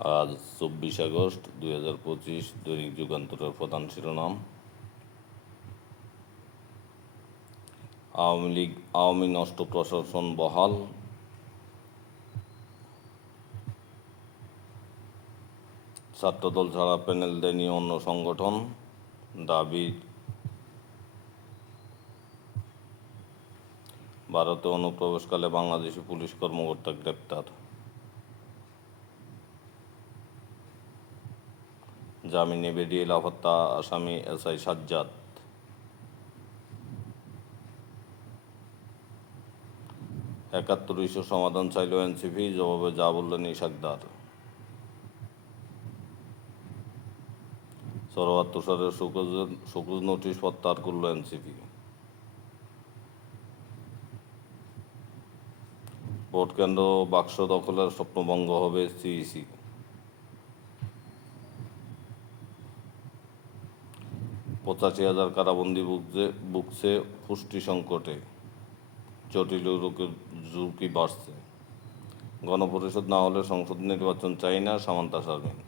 আজ চব্বিশ আগস্ট দুই হাজার পঁচিশ দৈনিক যুগান্তরের প্রধান শিরোনাম। আওয়ামী লীগ, আওয়ামী নষ্ট প্রশাসন বহাল। ছাত্রদল ছাড়া প্যানেল দেয়নি অন্য সংগঠন। দাবি, ভারতে অনুপ্রবেশকালে বাংলাদেশি পুলিশ কর্মকর্তা গ্রেপ্তার। জামিনে বেরিয়ে লাফাত্তা আসামি এসআই সাজ্জাদ। একাত্তর ইস্যু সমাধান চাইল এনসিপি, জবাবে যা বললেন ইশাকদার সরোয়ার তুষারের সুকুজের সুকুজ নোটিশ প্রত্যাহার করল এনসিপি। ভোট কেন্দ্র বাক্স দখলের স্বপ্নভঙ্গ হবে সিইসি। পঁচাশি হাজার কারাবন্দি বুকছে বুকছে পুষ্টি সংকটে। জটিল রোগের ঝুঁকি বাড়ছে। গণপরিষদ না হলে সংসদ নির্বাচন চাই না সামান্তা শারমিন।